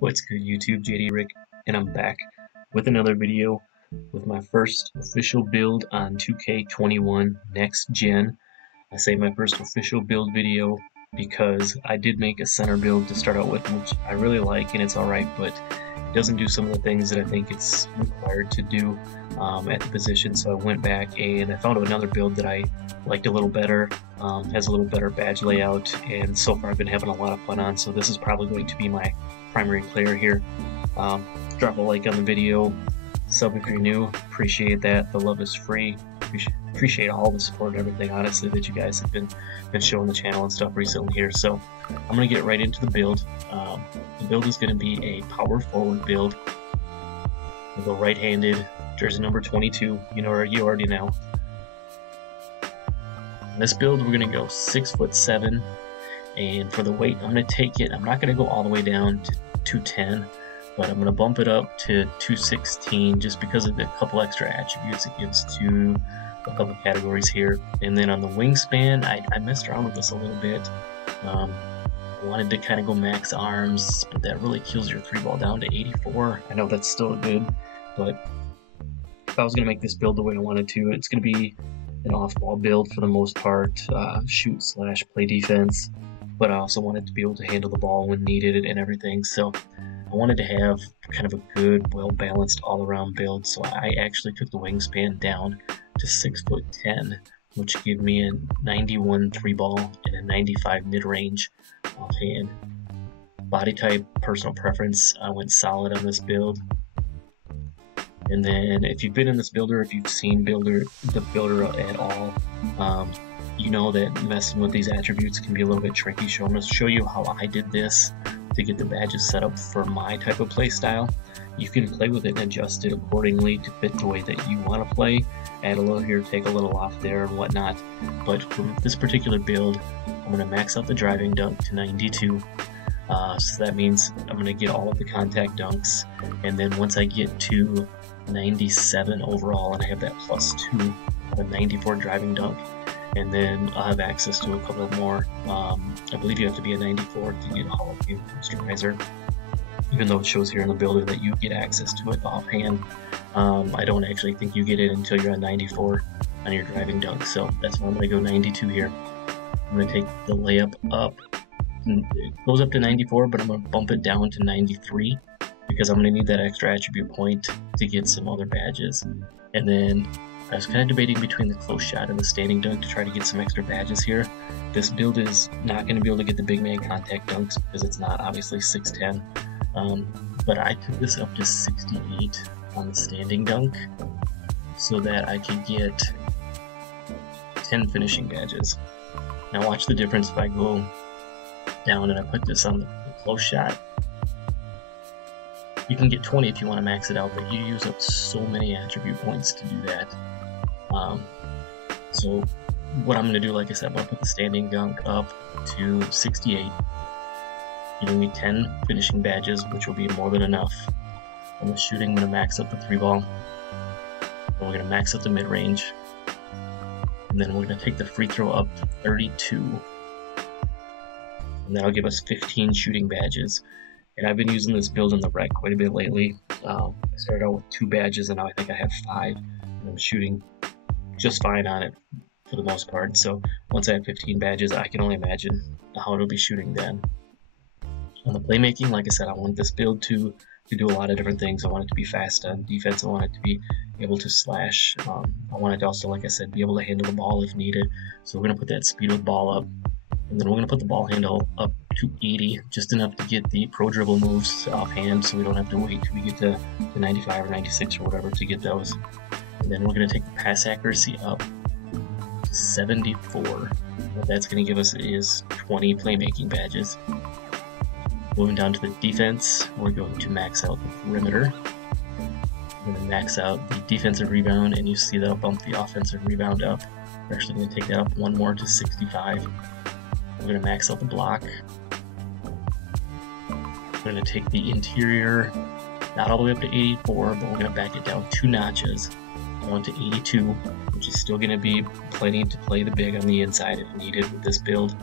What's good, YouTube? JD Rick, and I'm back with another video with my first official build on 2K21 Next Gen. I say my first official build video because I did make a center build to start out with, which I really like, and it's alright, but it doesn't do some of the things that I think it's required to do at the position. So I went back and I found another build that I liked a little better, has a little better badge layout, and so far I've been having a lot of fun on. So this is probably going to be my primary player here. Drop a like on the video, sub if you're new, appreciate that. The love is free. Appreciate all the support and everything, honestly, that you guys have been showing the channel and stuff recently here. So I'm going to get right into the build. The build is going to be a power forward build. We'll go right-handed, jersey number 22, you already know. In this build we're going to go 6'7", and for the weight I'm going to take it, I'm not going to go all the way down to 210, but I'm going to bump it up to 216 just because of the couple extra attributes it gives to a couple categories here. And then on the wingspan, I messed around with this a little bit. I wanted to kind of go max arms, but that really kills your 3-ball down to 84. I know that's still good, but if I was going to make this build the way I wanted to, it's going to be an off-ball build for the most part, shoot/play defense, but I also wanted to be able to handle the ball when needed and everything. So I wanted to have kind of a good, well-balanced all-around build, so I actually took the wingspan down to 6'10", which gave me a 91 3-ball and a 95 mid-range offhand. Body type, personal preference, I went solid on this build. And then if you've been in this builder, if you've seen the builder at all, you know that messing with these attributes can be a little bit tricky. So I'm going to show you how I did this to get the badges set up for my type of play style. You can play with it and adjust it accordingly to fit the way that you want to play. Add a little here, take a little off there and whatnot. But for this particular build, I'm going to max out the driving dunk to 92. So that means I'm going to get all of the contact dunks. And then once I get to 97 overall and I have that +2 of a 94 driving dunk, and then I'll have access to a couple more. I believe you have to be a 94 to get a Hall of Fame Moisturizer, even though it shows here in the builder that you get access to it offhand. I don't actually think you get it until you're on 94 on your driving dunk, so that's why I'm going to go 92 here. I'm going to take the layup up. It goes up to 94, but I'm going to bump it down to 93 because I'm going to need that extra attribute point to get some other badges. And then I was kind of debating between the close shot and the standing dunk to try to get some extra badges here. This build is not going to be able to get the big man contact dunks because it's not obviously 6'10", but I took this up to 68 on the standing dunk so that I could get 10 finishing badges. Now watch the difference if I go down and I put this on the close shot. You can get 20 if you want to max it out, but you use up so many attribute points to do that. So what I'm going to do, like I said, I'm going to put the standing dunk up to 68, giving me 10 finishing badges, which will be more than enough. On the shooting, I'm going to max up the 3-ball, and we're going to max up the mid-range, and then we're going to take the free throw up to 32, and that'll give us 15 shooting badges. And I've been using this build in the rec quite a bit lately. I started out with 2 badges, and now I think I have 5, and I'm shooting just fine on it for the most part. So once I have 15 badges, I can only imagine how it'll be shooting then. On the playmaking, like I said, I want this build to do a lot of different things. I want it to be fast on defense. I want it to be able to slash. I want it to also, like I said, be able to handle the ball if needed. So we're going to put that speed with ball up. And then we're going to put the ball handle up to 80, just enough to get the pro dribble moves offhand so we don't have to wait till we get to 95 or 96 or whatever to get those. And then we're going to take the pass accuracy up to 74. What that's going to give us is 20 playmaking badges. Moving down to the defense, we're going to max out the perimeter. We're going to max out the defensive rebound, and you see that'll bump the offensive rebound up. We're actually going to take that up one more to 65. We're going to max out the block. We're going to take the interior, not all the way up to 84, but we're going to back it down 2 notches, down to 82, which is still going to be plenty to play the big on the inside if needed with this build.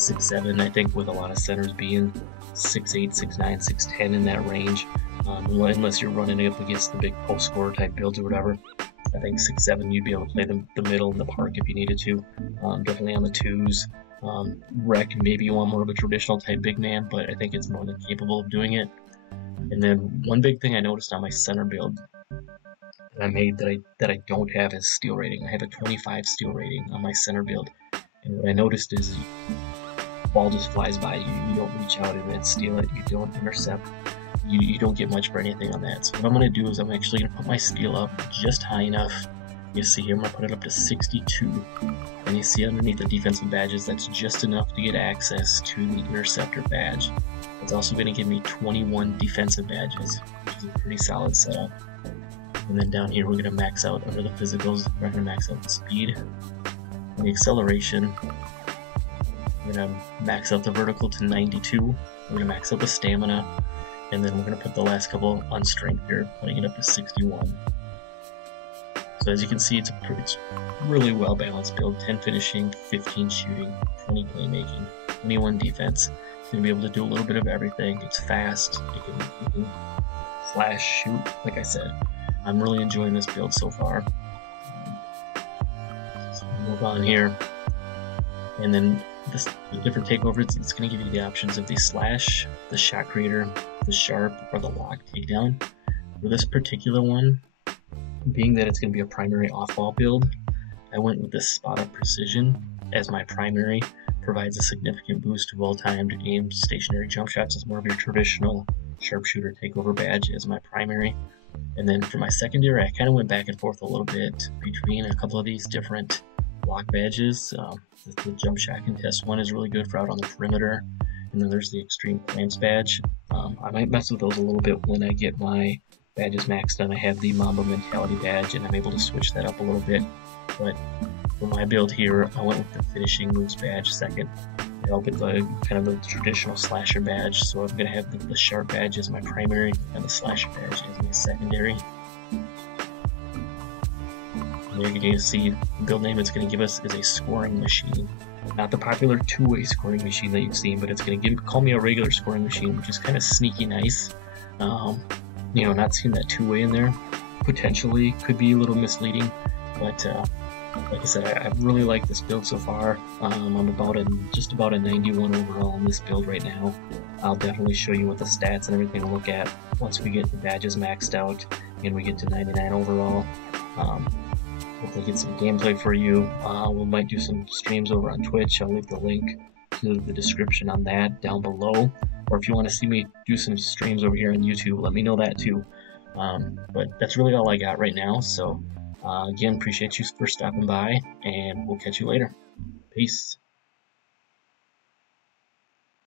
6'7", I think, with a lot of centers being 6'8", 6'9", 6'10", in that range. Unless you're running up against the big post scorer type builds or whatever. I think 6'7", you'd be able to play the middle and the park if you needed to. Definitely on the twos. Rec, maybe you want more of a traditional type big man, but I think it's more than capable of doing it. And then one big thing I noticed on my center build that I made that I don't have is steal rating. I have a 25 steal rating on my center build, and what I noticed is the ball just flies by you. You don't reach out and steal it. You don't intercept. You don't get much for anything on that. So what I'm going to do is I'm actually going to put my steal up just high enough. You see here, I'm going to put it up to 62. And you see underneath the defensive badges, that's just enough to get access to the interceptor badge. It's also going to give me 21 defensive badges, which is a pretty solid setup. And then down here, we're going to max out under the physicals. We're going to max out the speed and the acceleration. We're going to max out the vertical to 92. We're going to max out the stamina. And then we're going to put the last couple on strength here, putting it up to 61. So as you can see, it's really well balanced build. 10 finishing, 15 shooting, 20 playmaking, 21 defense. It's going to be able to do a little bit of everything. It's fast. It can flash, shoot. Like I said, I'm really enjoying this build so far. So we'll move on here. And then the different takeovers, it's going to give you the options of the slash, the shot creator, the sharp, or the lock takedown. For this particular one, being that it's going to be a primary off-ball build, I went with the spot of precision as my primary. Provides a significant boost to well-timed aim stationary jump shots as more of your traditional sharpshooter takeover badge as my primary. And then for my secondary, I kind of went back and forth a little bit between a couple of these different block badges. The jump shot contest one is really good for out on the perimeter, and then there's the extreme clamps badge. I might mess with those a little bit when I get my badges maxed out. I have the Mamba mentality badge, and I'm able to switch that up a little bit. But for my build here, I went with the finishing moves badge second. I'll get the kind of the traditional slasher badge, so I'm going to have the sharp badge as my primary and the slasher badge as my secondary. And you're going to see the build name it's going to give us is a scoring machine. Not the popular two-way scoring machine that you've seen, but it's going to call me a regular scoring machine, which is kind of sneaky nice. You know, not seeing that two-way in there potentially could be a little misleading, but like I said, I really like this build so far. I'm just about a 91 overall in this build right now. I'll definitely show you what the stats and everything to look at once we get the badges maxed out and we get to 99 overall. Hopefully get some gameplay for you. We might do some streams over on Twitch. I'll leave the link to the description on that down below. Or if you want to see me do some streams over here on YouTube, let me know that too. But that's really all I got right now. So again, appreciate you for stopping by, and we'll catch you later. Peace.